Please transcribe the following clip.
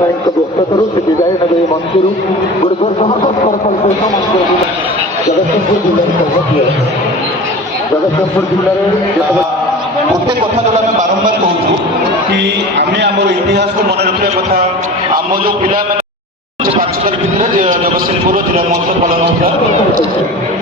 ନାୟକଙ୍କ ବ୍ୟସ୍ତତାରୁ ସେ ବିଦାୟ ନେବେ ଏହି ମଞ୍ଚରୁ। ଗୋଟେ ଘୋଷଣାର ସହିତ ସମସ୍ତ ଜଗତସିଂହପୁର ଜିଲ୍ଲାରେ ସର୍ବପ୍ରିୟ ଜଗତସିଂହପୁର ଜିଲ୍ଲାରେ ଗୋଟେ କଥା ଯୋଉଟା ଆମେ ବାରମ୍ବାର କହୁଛୁ କି ଆମେ ଆମର ଇତିହାସକୁ ମନେ ରଖିବା କଥା। ଆମ ଯୋଉ ପିଲାମାନେ 5 ତାରିଖ ଭିତରେ ଜଗତସିଂହପୁର ଜିଲ୍ଲା ମହୋତ୍ସବ ପାଳନ ହେଉଥିଲା